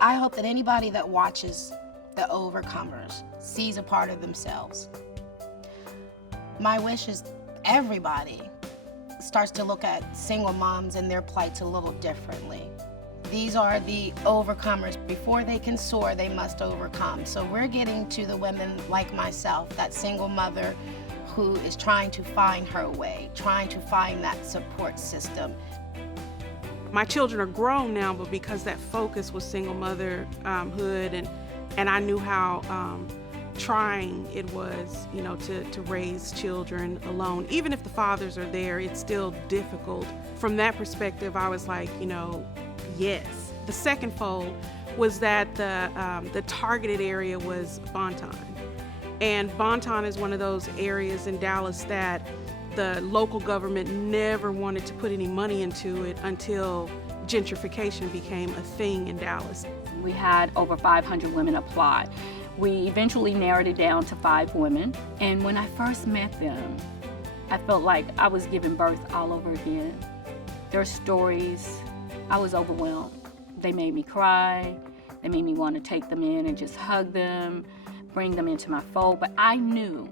I hope that anybody that watches The Overcomers sees a part of themselves. My wish is everybody starts to look at single moms and their plights a little differently. These are the overcomers. Before they can soar, they must overcome. So we're getting to the women like myself, that single mother who is trying to find her way, trying to find that support system. My children are grown now, but because that focus was single motherhood, and I knew how trying it was, you know, to raise children alone. Even if the fathers are there, it's still difficult. From that perspective, I was like, you know, yes. The second fold was that the targeted area was Bonton. And Bonton is one of those areas in Dallas that the local government never wanted to put any money into it until gentrification became a thing in Dallas. We had over 500 women apply. We eventually narrowed it down to 5 women. And when I first met them, I felt like I was giving birth all over again. Their stories, I was overwhelmed. They made me cry. They made me want to take them in and just hug them, bring them into my fold. But I knew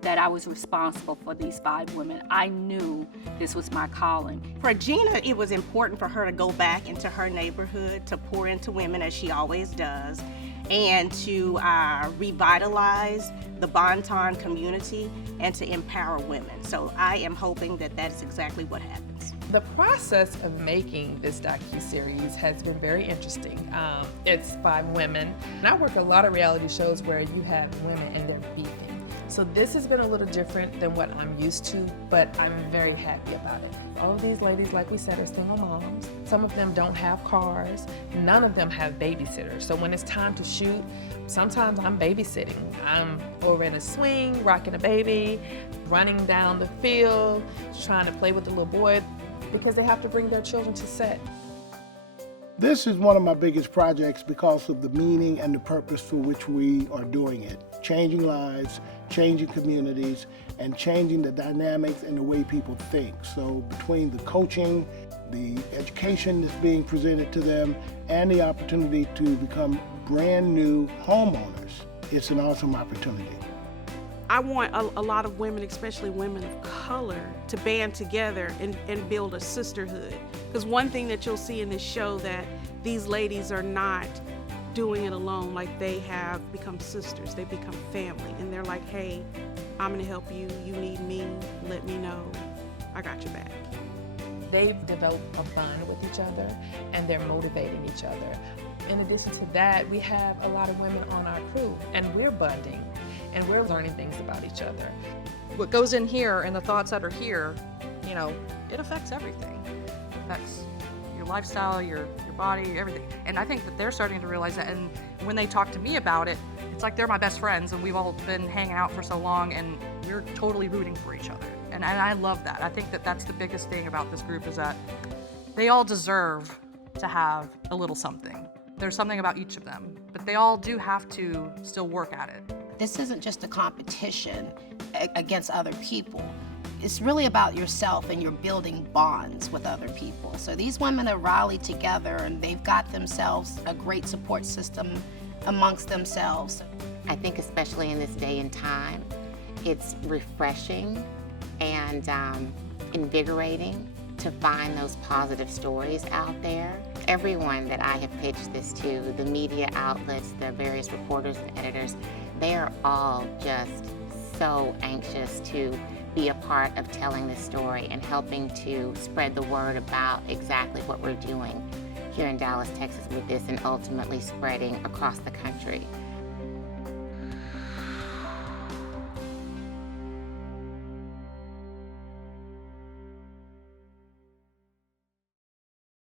that I was responsible for these 5 women. I knew this was my calling. For Gina, it was important for her to go back into her neighborhood, to pour into women as she always does, and to revitalize the Bonton community and to empower women. So I am hoping that that's exactly what happens. The process of making this docu-series has been very interesting. It's 5 women. And I work a lot of reality shows where you have women and they're beefing. So this has been a little different than what I'm used to, but I'm very happy about it. All of these ladies, like we said, are single moms. Some of them don't have cars. None of them have babysitters. So when it's time to shoot, sometimes I'm babysitting. I'm over in a swing, rocking a baby, running down the field, trying to play with the little boy, because they have to bring their children to set. This is one of my biggest projects because of the meaning and the purpose for which we are doing it. Changing lives, changing communities, and changing the dynamics and the way people think. So between the coaching, the education that's being presented to them, and the opportunity to become brand new homeowners, it's an awesome opportunity. I want a lot of women, especially women of color, to band together and build a sisterhood. Because one thing that you'll see in this show, that these ladies are not doing it alone. Like, they have become sisters, they become family, and they're like, hey, I'm gonna help you, you need me, let me know, I got your back. They've developed a bond with each other, and they're motivating each other. In addition to that, we have a lot of women on our crew, and we're bonding, and we're learning things about each other. What goes in here and the thoughts that are here, you know, it affects everything. It affects your lifestyle, your body, everything. And I think that they're starting to realize that, and when they talk to me about it, it's like they're my best friends, and we've all been hanging out for so long, and we're totally rooting for each other. And I love that. I think that that's the biggest thing about this group, is that they all deserve to have a little something. There's something about each of them, but they all do have to still work at it. This isn't just a competition against other people. It's really about yourself, and you're building bonds with other people. So these women have rallied together, and they've got themselves a great support system amongst themselves. I think especially in this day and time, it's refreshing and invigorating to find those positive stories out there. Everyone that I have pitched this to, the media outlets, the various reporters and editors, they are all just so anxious to be a part of telling this story and helping to spread the word about exactly what we're doing here in Dallas, Texas with this, and ultimately spreading across the country.